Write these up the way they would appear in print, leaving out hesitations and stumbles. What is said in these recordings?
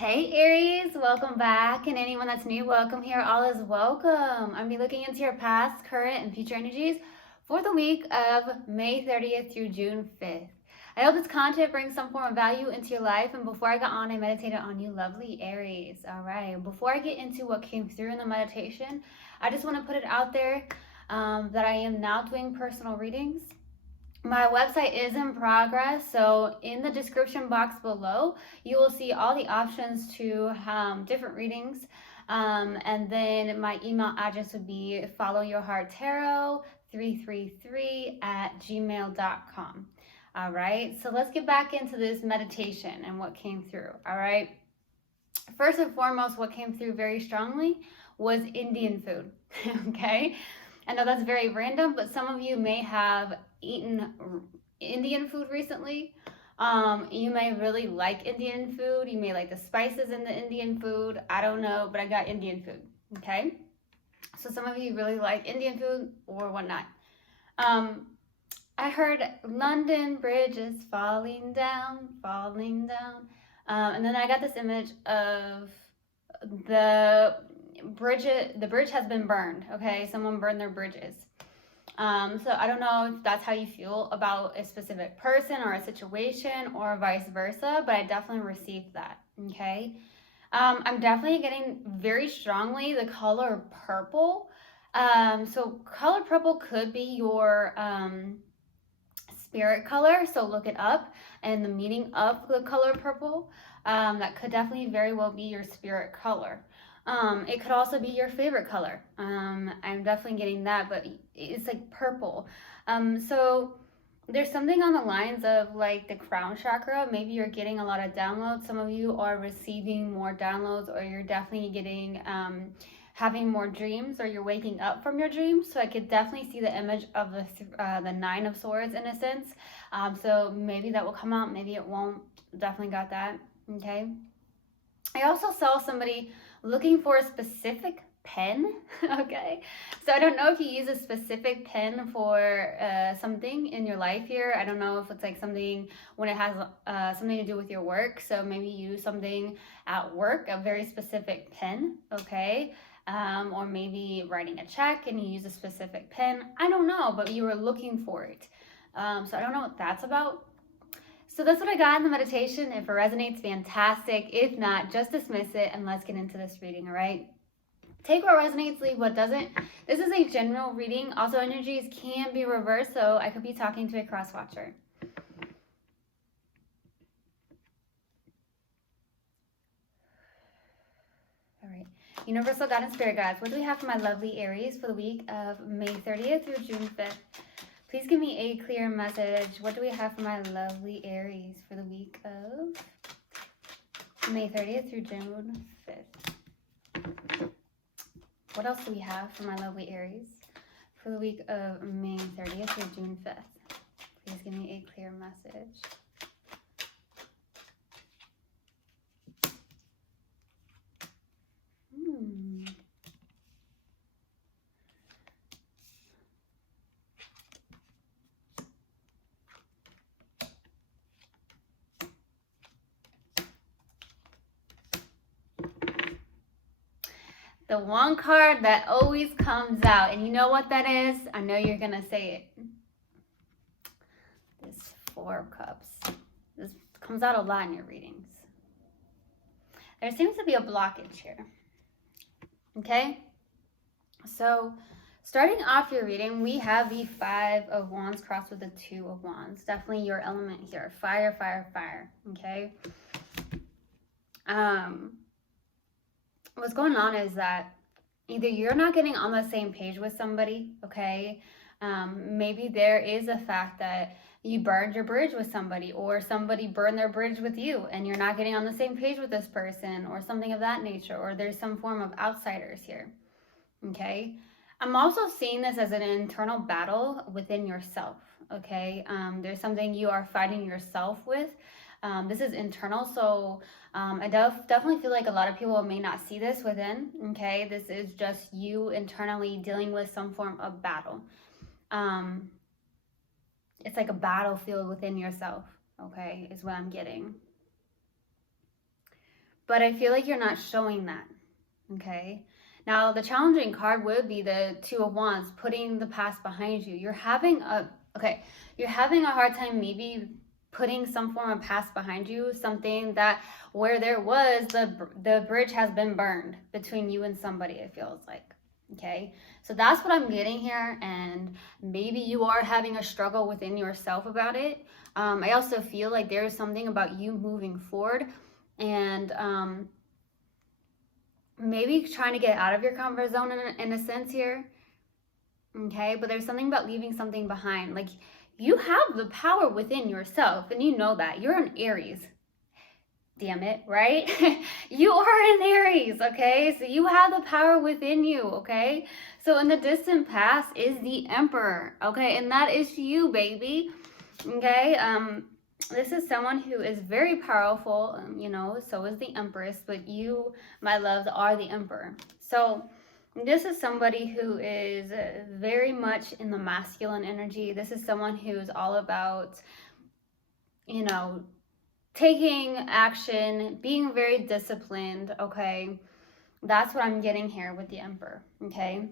Hey Aries, welcome back, and anyone that's new, welcome here. All is welcome. I'm be looking into your past, current, and future energies for the week of May 30th through June 5th. I hope this content brings some form of value into your life. And before I got on, I meditated on you, lovely Aries. All right. Before I get into what came through in the meditation, I just want to put it out there that I am now doing personal readings. My website is in progress, so in the description box below, you will see all the options to different readings. And then my email address would be followyourhearttarot333@gmail.com. All right, so let's get back into this meditation and what came through. All right, first and foremost, what came through very strongly was Indian food. Okay, I know that's very random, but some of you may have eaten Indian food recently. You may really like Indian food. You may like the spices in the Indian food. I don't know, but I got Indian food. Okay, so some of you really like Indian food or whatnot. I heard London Bridge is falling down, falling down. And then I got this image of the bridge. The bridge has been burned. Okay, someone burned their bridges. So I don't know if that's how you feel about a specific person or a situation or vice versa, but I definitely received that. Okay. I'm definitely getting very strongly the color purple. So color purple could be your spirit color, so look it up, and the meaning of the color purple. That could definitely very well be your spirit color. It could also be your favorite color. I'm definitely getting that, but it's like purple. So there's something on the lines of like the crown chakra. Maybe you're getting a lot of downloads. Some of you are receiving more downloads, or you're definitely getting having more dreams, or you're waking up from your dreams. So I could definitely see the image of the Nine of Swords in a sense. So maybe that will come out, maybe it won't. Definitely got that. Okay. I also saw somebody looking for a specific pen. Okay, so I don't know if you use a specific pen for something in your life here. I don't know if it's like something when it has something to do with your work, so maybe you use something at work, a very specific pen. Okay, or maybe writing a check and you use a specific pen. I don't know, but you were looking for it. So I don't know what that's about. So that's what I got in the meditation. If it resonates, fantastic. If not, just dismiss it and let's get into this reading, all right? Take what resonates, leave what doesn't. This is a general reading. Also, energies can be reversed, so I could be talking to a cross watcher. All right. Universal God and Spirit Guides, what do we have for my lovely Aries for the week of May 30th through June 5th? Please give me a clear message. What do we have for my lovely Aries for the week of May 30th through June 5th? What else do we have for my lovely Aries for the week of May 30th through June 5th? Please give me a clear message. The one card that always comes out, and you know what that is? I know you're gonna say it. This Four of Cups. This comes out a lot in your readings. There seems to be a blockage here. Okay? So, starting off your reading, we have the Five of Wands crossed with the Two of Wands. Definitely your element here. Fire, fire, fire. Okay? What's going on is that either you're not getting on the same page with somebody, okay? Maybe there is a fact that you burned your bridge with somebody, or somebody burned their bridge with you and you're not getting on the same page with this person, or something of that nature, or there's some form of outsiders here, okay? I'm also seeing this as an internal battle within yourself, okay? There's something you are fighting yourself with. This is internal, so I definitely feel like a lot of people may not see this within, okay? This is just you internally dealing with some form of battle. It's like a battlefield within yourself, okay, is what I'm getting. but I feel like you're not showing that, okay? Now, the challenging card would be the Two of Wands, putting the past behind you. You're having a hard time maybe putting some form of past behind you, something that where there was the bridge has been burned between you and somebody, it feels like. Okay, so that's what I'm getting here, and maybe you are having a struggle within yourself about it. I also feel like there is something about you moving forward and maybe trying to get out of your comfort zone in a sense here. Okay, but there's something about leaving something behind. Like, you have the power within yourself, and you know that. You're an Aries. Damn it, right? You are an Aries, okay? So you have the power within you, okay? So in the distant past is the Emperor, okay? And that is you, baby, okay? This is someone who is very powerful, you know, so is the Empress, but you, my loves, are the Emperor. So this is somebody who is very much in the masculine energy. This is someone who is all about, you know, taking action, being very disciplined, okay? That's what I'm getting here with the Emperor, okay?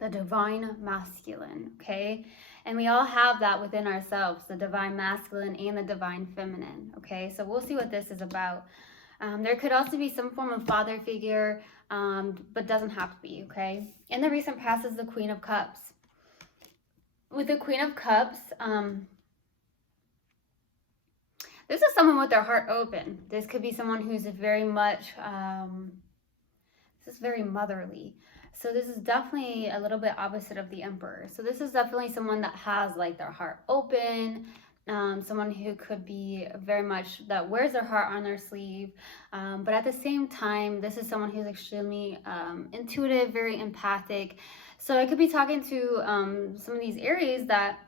The divine masculine, okay? And we all have that within ourselves, the divine masculine and the divine feminine, okay? So we'll see what this is about. There could also be some form of father figure, but doesn't have to be, okay? In the recent past is the Queen of Cups. With the Queen of Cups, this is someone with their heart open. This could be someone who's very much, this is very motherly. So this is definitely a little bit opposite of the Emperor. So this is definitely someone that has like their heart open, someone who could be very much that wears their heart on their sleeve. But at the same time, this is someone who's extremely intuitive, very empathic. So I could be talking to some of these Aries that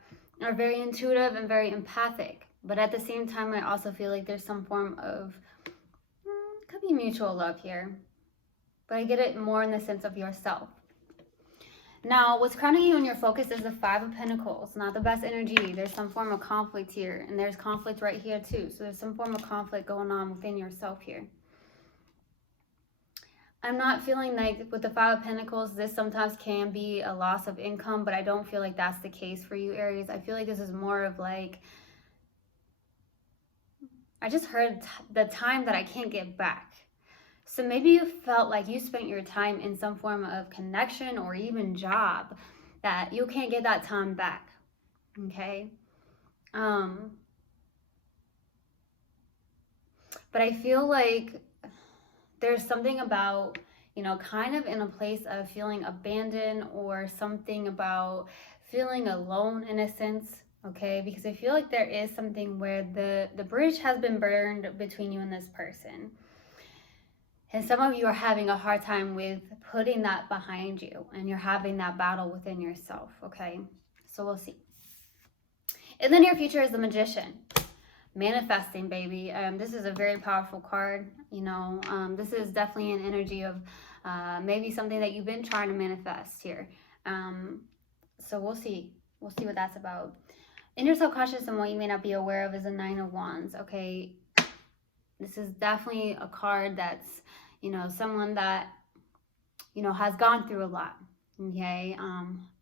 are very intuitive and very empathic. But at the same time, I also feel like there's some form of, could be mutual love here. But I get it more in the sense of yourself. Now, what's crowning you in your focus is the Five of Pentacles. Not the best energy. There's some form of conflict here. And there's conflict right here too. So there's some form of conflict going on within yourself here. I'm not feeling like with the Five of Pentacles, this sometimes can be a loss of income. But I don't feel like that's the case for you, Aries. I feel like this is more of like, I just heard the time that I can't get back. So maybe you felt like you spent your time in some form of connection or even job that you can't get that time back, okay? But I feel like there's something about, you know, kind of in a place of feeling abandoned or something about feeling alone in a sense, okay? Because I feel like there is something where the bridge has been burned between you and this person. And some of you are having a hard time with putting that behind you, and you're having that battle within yourself, okay? So we'll see. In the near future is the Magician. Manifesting, baby. This is a very powerful card. You know, this is definitely an energy of maybe something that you've been trying to manifest here. So we'll see. We'll see what that's about. In your subconscious and what you may not be aware of is the Nine of Wands, okay? This is definitely a card that's, you know, someone that, you know, has gone through a lot, okay?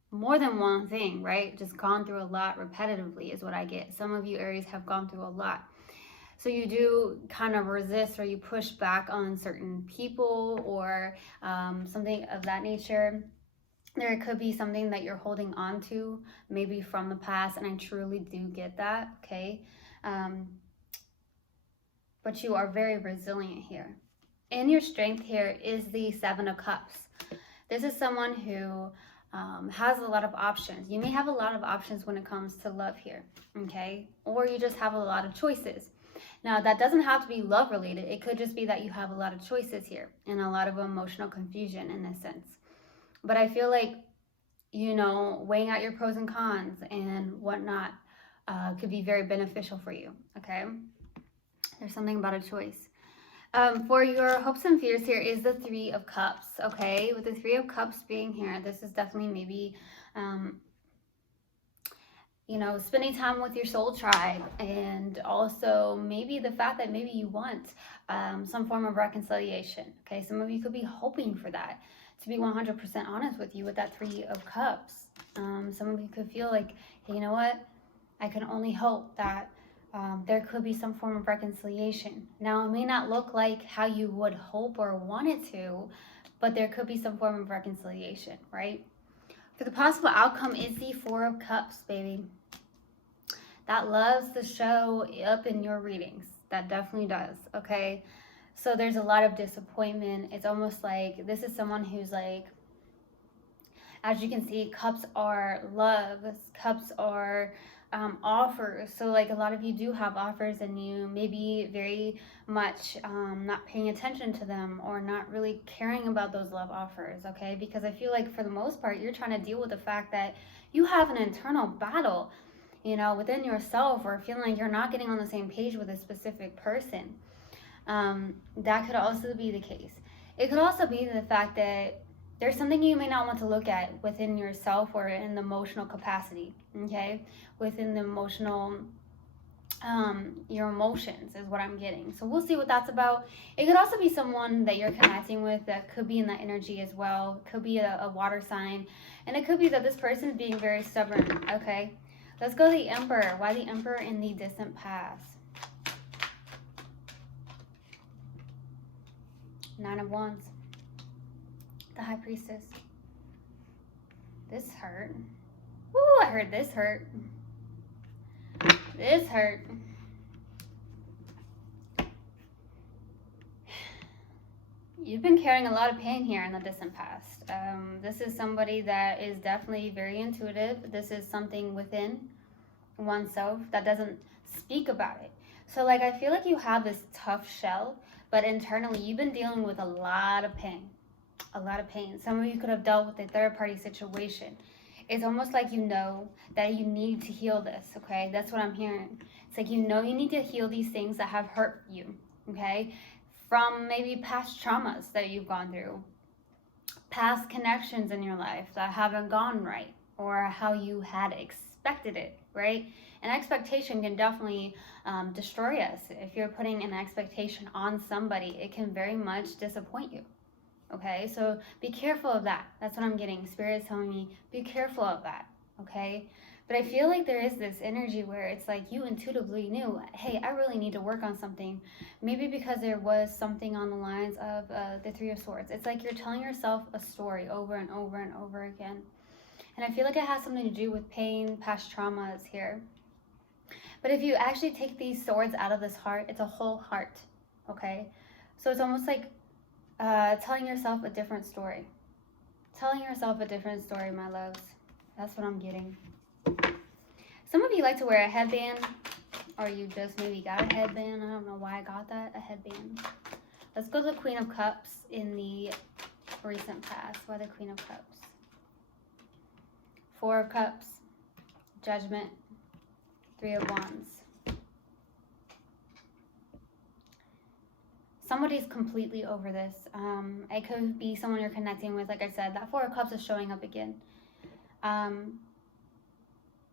More than one thing, right? Just gone through a lot repetitively is what I get. Some of you Aries have gone through a lot. So you do kind of resist or you push back on certain people or something of that nature. There could be something that you're holding on to, maybe from the past, and I truly do get that, okay? But you are very resilient here. And your strength here is the Seven of Cups. This is someone who has a lot of options. You may have a lot of options when it comes to love here, okay? Or you just have a lot of choices. Now, that doesn't have to be love related. It could just be that you have a lot of choices here and a lot of emotional confusion in this sense. But I feel like, you know, weighing out your pros and cons and whatnot could be very beneficial for you, okay? There's something about a choice. For your hopes and fears here is the Three of Cups, okay? With the Three of Cups being here, this is definitely maybe you know, spending time with your soul tribe, and also maybe the fact that maybe you want some form of reconciliation. Okay, some of you could be hoping for that. To be 100% honest with you, with that Three of Cups, some of you could feel like, hey, you know what? I can only hope that there could be some form of reconciliation. Now, it may not look like how you would hope or want it to, but there could be some form of reconciliation, right? For the possible outcome is the Four of Cups, baby. That loves to show up in your readings. That definitely does, okay? So there's a lot of disappointment. It's almost like this is someone who's like, as you can see, cups are love, cups are offers. So like a lot of you do have offers, and you may be very much not paying attention to them, or not really caring about those love offers, okay? Because I feel like for the most part, you're trying to deal with the fact that you have an internal battle, you know, within yourself, or feeling like you're not getting on the same page with a specific person. That could also be the case. It could also be the fact that there's something you may not want to look at within yourself, or in the emotional capacity, okay? Within the emotional, your emotions is what I'm getting. So we'll see what that's about. It could also be someone that you're connecting with that could be in that energy as well. It could be a water sign. And it could be that this person is being very stubborn, okay? Let's go to the Emperor. Why the Emperor in the distant past? Nine of Wands. The High Priestess. This hurt. Ooh, I heard this hurt. This hurt. You've been carrying a lot of pain here in the distant past. This is somebody that is definitely very intuitive. This is something within oneself that doesn't speak about it. So like, I feel like you have this tough shell, but internally you've been dealing with a lot of pain. A lot of pain. Some of you could have dealt with a third-party situation. It's almost like you know that you need to heal this, okay? That's what I'm hearing. It's like you know you need to heal these things that have hurt you, okay? From maybe past traumas that you've gone through, past connections in your life that haven't gone right, or how you had expected it, right? An expectation can definitely destroy us. If you're putting an expectation on somebody, it can very much disappoint you. Okay, so be careful of that. That's what I'm getting. Spirit's telling me, be careful of that, okay? But I feel like there is this energy where it's like you intuitively knew, hey, I really need to work on something. Maybe because there was something on the lines of the Three of Swords. It's like you're telling yourself a story over and over and over again. And I feel like it has something to do with pain, past traumas here. But if you actually take these swords out of this heart, it's a whole heart, okay? So it's almost like telling yourself a different story. Telling yourself a different story, my loves. That's what I'm getting. Some of you like to wear a headband, or you just maybe got a headband. I don't know why I got that, a headband. Let's go to the Queen of Cups in the recent past. Why the Queen of Cups? Four of Cups, Judgment, Three of Wands. Somebody's completely over this. It could be someone you're connecting with. Like I said, that Four of Cups is showing up again.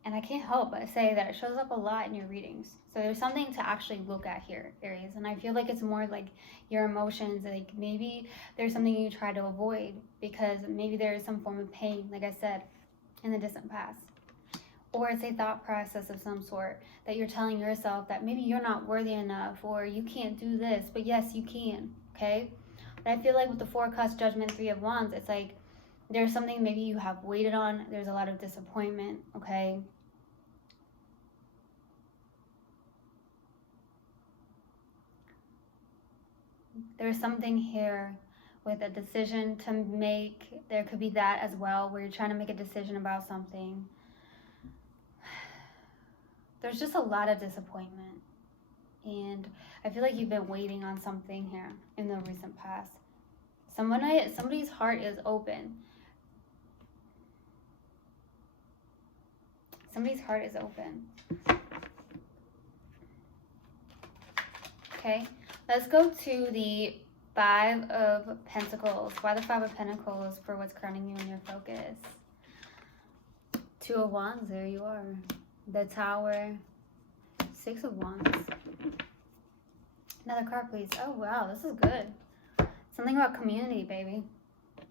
And I can't help but say that it shows up a lot in your readings. So there's something to actually look at here, Aries. And I feel like it's more like your emotions. Like maybe there's something you try to avoid because maybe there is some form of pain, like I said, in the distant past. Or it's a thought process of some sort that you're telling yourself that maybe you're not worthy enough, or you can't do this, but yes, you can, okay? But I feel like with the Four of Cups, Judgment, Three of Wands, it's like there's something maybe you have waited on. There's a lot of disappointment, okay? There's something here with a decision to make. There could be that as well, where you're trying to make a decision about something. There's just a lot of disappointment. And I feel like you've been waiting on something here in the recent past. Somebody's heart is open. Somebody's heart is open. Okay, let's go to the Five of Pentacles. Why the Five of Pentacles for what's crowning you in your focus? Two of Wands, there you are. The Tower, Six of Wands. Another card, please. Oh, wow, this is good. Something about community, baby.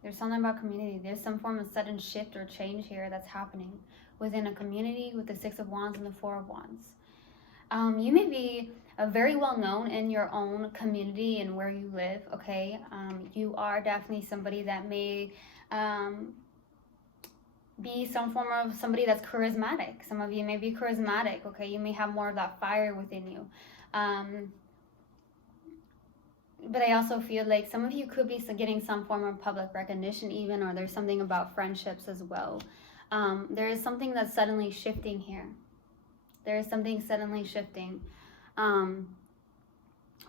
There's something about community. There's some form of sudden shift or change here that's happening within a community with the Six of Wands and the Four of Wands. You may be very well known in your own community and where you live, okay? You are definitely somebody that may be some form of somebody that's charismatic. Some of you may be charismatic, okay? You may have more of that fire within you. But I also feel like some of you could be getting some form of public recognition even, or there's something about friendships as well. There is something that's suddenly shifting here. There is something suddenly shifting.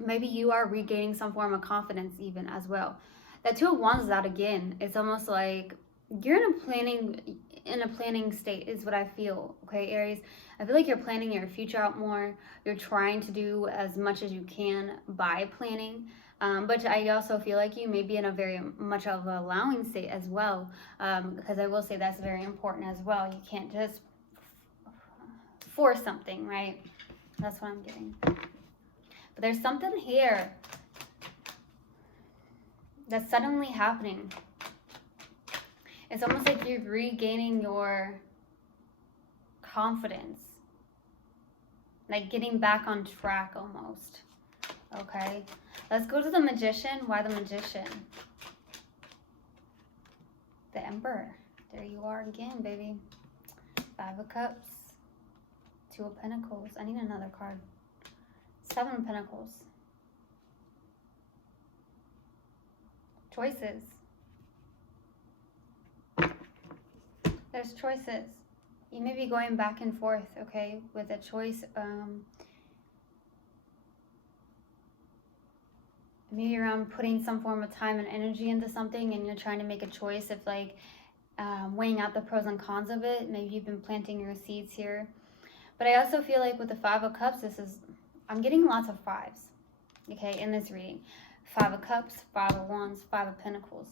Maybe you are regaining some form of confidence even as well. That Two of Wands is out again. It's almost like you're in a planning state is what I feel, okay, Aries? I feel like you're planning your future out more. You're trying to do as much as you can by planning. But I also feel like you may be in a very much of an allowing state as well, because I will say that's very important as well. You can't just force something, right? That's what I'm getting. But there's something here that's suddenly happening. It's almost like you're regaining your confidence, like getting back on track almost. Okay, let's go to the Magician. Why the Magician? The Emperor. There you are again, baby. Five of Cups. Two of Pentacles. I need another card. Seven of Pentacles. Choices. There's choices. You may be going back and forth, okay, with a choice. Maybe you're putting some form of time and energy into something and you're trying to make a choice of like weighing out the pros and cons of it. Maybe you've been planting your seeds here. But I also feel like with the Five of Cups, I'm getting lots of fives, okay, in this reading. Five of Cups, Five of Wands, Five of Pentacles.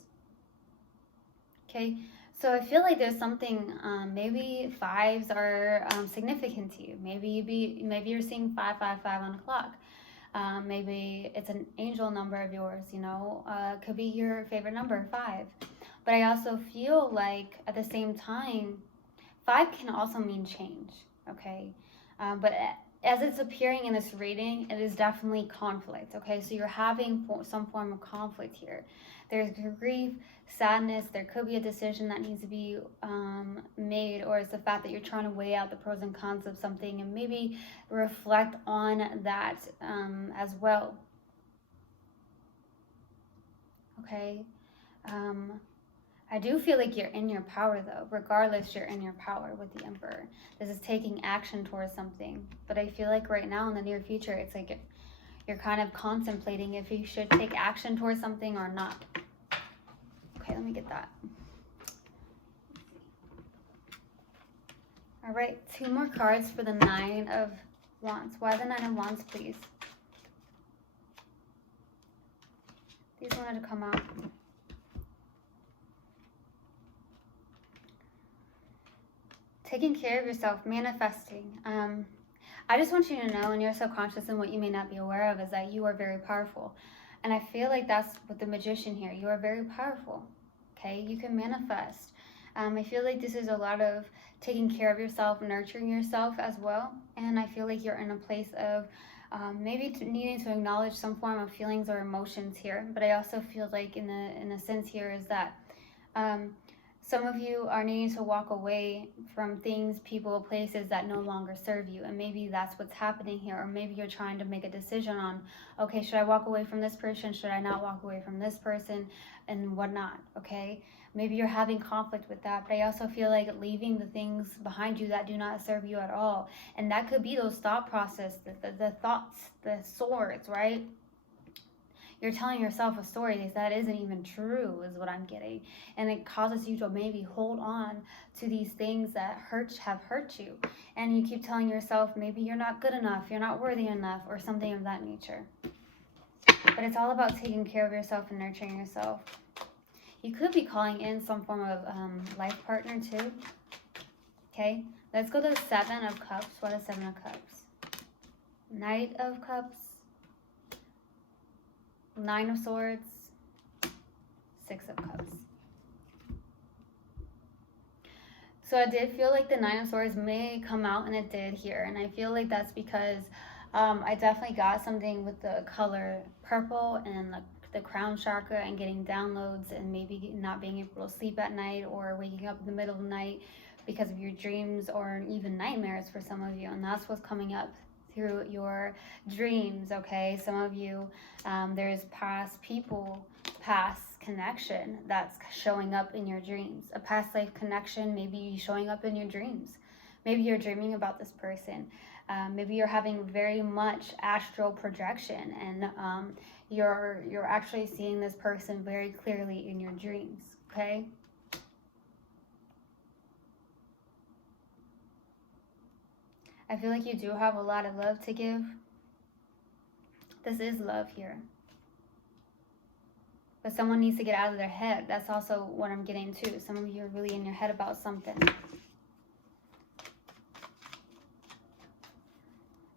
Okay, so I feel like there's something, maybe fives are significant to you. Maybe you're seeing 555 on the clock. Maybe it's an angel number of yours, you know, could be your favorite number, 5. But I also feel like at the same time, 5 can also mean change, okay? But as it's appearing in this reading, it is definitely conflict, okay? So you're having some form of conflict here. There's grief, sadness, there could be a decision that needs to be made, or it's the fact that you're trying to weigh out the pros and cons of something and maybe reflect on that as well. Okay. I do feel like you're in your power though. Regardless, you're in your power with the Emperor. This is taking action towards something. But I feel like right now in the near future, it's like you're kind of contemplating if you should take action towards something or not. Okay, let me get that. All right, 2 more cards for the Nine of Wands. Why the Nine of Wands, please? These wanted to come out. Taking care of yourself, manifesting. I just want you to know in your subconscious and what you may not be aware of is that you are very powerful. And I feel like that's with the Magician here. You are very powerful, okay? You can manifest. I feel like this is a lot of taking care of yourself, nurturing yourself as well. And I feel like you're in a place of maybe needing to acknowledge some form of feelings or emotions here. But I also feel like in a sense here is that some of you are needing to walk away from things, people, places that no longer serve you. And maybe that's what's happening here. Or maybe you're trying to make a decision on, okay, should I walk away from this person? Should I not walk away from this person? And whatnot, okay? Maybe you're having conflict with that. But I also feel like leaving the things behind you that do not serve you at all. And that could be those thought process, the thoughts, the swords, right? You're telling yourself a story that isn't even true is what I'm getting. And it causes you to maybe hold on to these things that have hurt you. And you keep telling yourself maybe you're not good enough, you're not worthy enough, or something of that nature. But it's all about taking care of yourself and nurturing yourself. You could be calling in some form of life partner too. Okay? Let's go to the Seven of Cups. What is Seven of Cups? Knight of Cups. Nine of Swords. Six of Cups. So I did feel like the Nine of Swords may come out, and it did here. And I feel like that's because I definitely got something with the color purple and the crown chakra and getting downloads and maybe not being able to sleep at night or waking up in the middle of the night because of your dreams or even nightmares for some of you. And that's what's coming up through your dreams, okay? Some of you, there's past people, past connection that's showing up in your dreams. A past life connection maybe showing up in your dreams. Maybe you're dreaming about this person. Maybe you're having very much astral projection, and you're actually seeing this person very clearly in your dreams, okay? I feel like you do have a lot of love to give. This is love here. But someone needs to get out of their head. That's also what I'm getting to. Some of you are really in your head about something.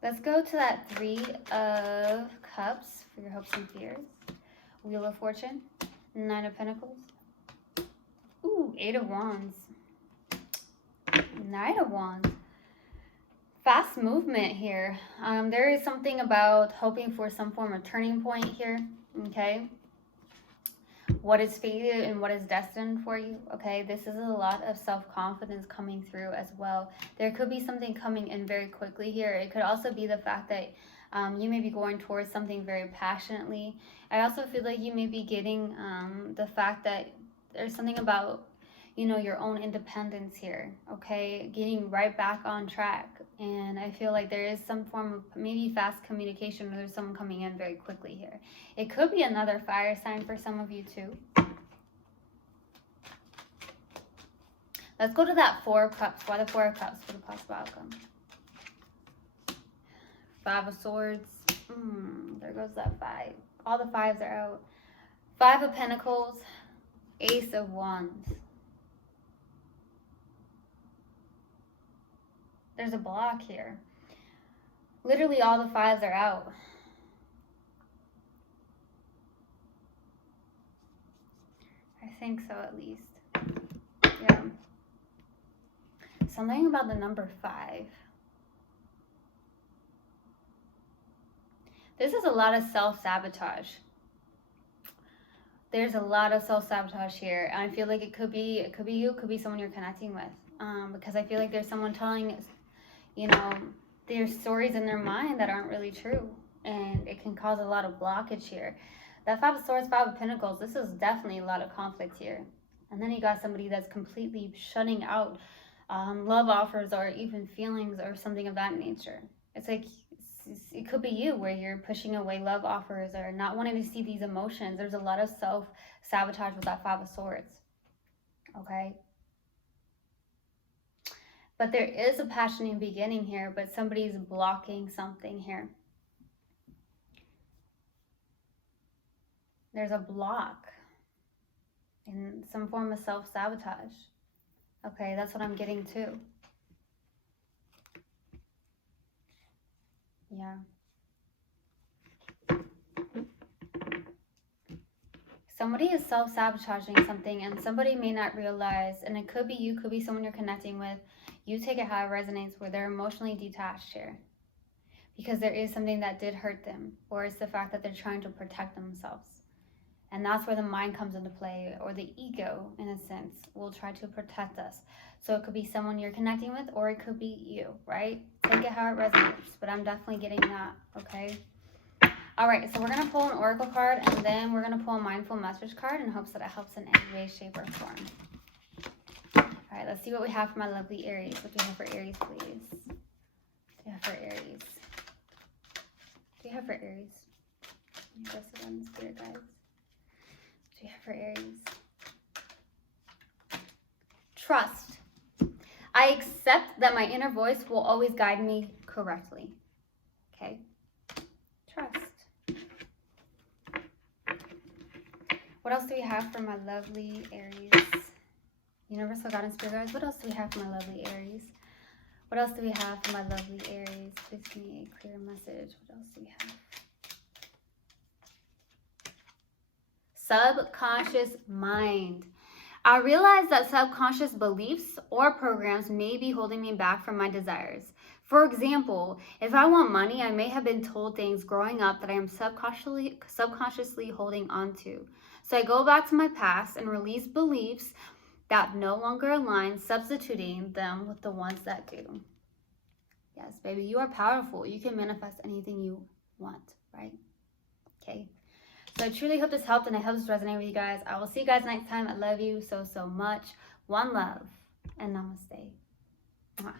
Let's go to that Three of Cups for your hopes and fears. Wheel of Fortune. Nine of Pentacles. Ooh, Eight of Wands. Knight of Wands. Fast movement here. There is something about hoping for some form of turning point here, okay? What is fated and what is destined for you, okay? This is a lot of self-confidence coming through as well. There could be something coming in very quickly here. It could also be the fact that you may be going towards something very passionately. I also feel like you may be getting the fact that there's something about, you know, your own independence here, okay? Getting right back on track. And I feel like there is some form of maybe fast communication, or there's someone coming in very quickly here. It could be another fire sign for some of you too. Let's go to that Four of Cups. Why the Four of Cups for the possible outcome? Five of Swords. There goes that five. All the fives are out. Five of Pentacles. Ace of Wands. There's a block here. Literally all the fives are out. I think so, at least. Yeah. Something about the number 5. This is a lot of self-sabotage. There's a lot of self-sabotage here. I feel like it could be you, it could be someone you're connecting with. Because I feel like there's someone telling, you know, their stories in their mind that aren't really true. And it can cause a lot of blockage here. That Five of Swords, Five of Pentacles, this is definitely a lot of conflict here. And then you got somebody that's completely shutting out love offers or even feelings or something of that nature. It's like, it could be you where you're pushing away love offers or not wanting to see these emotions. There's a lot of self-sabotage with that Five of Swords. Okay? But there is a passionate beginning here, but somebody's blocking something here. There's a block in some form of self-sabotage. Okay, that's what I'm getting to. Yeah. Somebody is self-sabotaging something, and somebody may not realize, and it could be you, could be someone you're connecting with. You take it how it resonates, where they're emotionally detached here. Because there is something that did hurt them, or it's the fact that they're trying to protect themselves. And that's where the mind comes into play, or the ego, in a sense, will try to protect us. So it could be someone you're connecting with, or it could be you, right? Take it how it resonates, but I'm definitely getting that, okay? All right, so we're going to pull an oracle card, and then we're going to pull a mindful message card in hopes that it helps in any way, shape, or form. All right, let's see what we have for my lovely Aries. What do you have for Aries, please? What do you have for Aries? What do you have for Aries? Can you press it on the spirit guides? What do you have for Aries? Trust. I accept that my inner voice will always guide me correctly. Okay? Trust. What else do we have for my lovely Aries? Universal God and Spirit Guides. What else do we have for my lovely Aries? What else do we have for my lovely Aries? Please give me a clear message. What else do we have? Subconscious mind. I realize that subconscious beliefs or programs may be holding me back from my desires. For example, if I want money, I may have been told things growing up that I am subconsciously holding on to. So I go back to my past and release beliefs that no longer align, substituting them with the ones that do. Yes, baby, you are powerful. You can manifest anything you want, right? Okay. So I truly hope this helped and I hope this resonated with you guys. I will see you guys next time. I love you so, so much. One love and namaste. Mwah.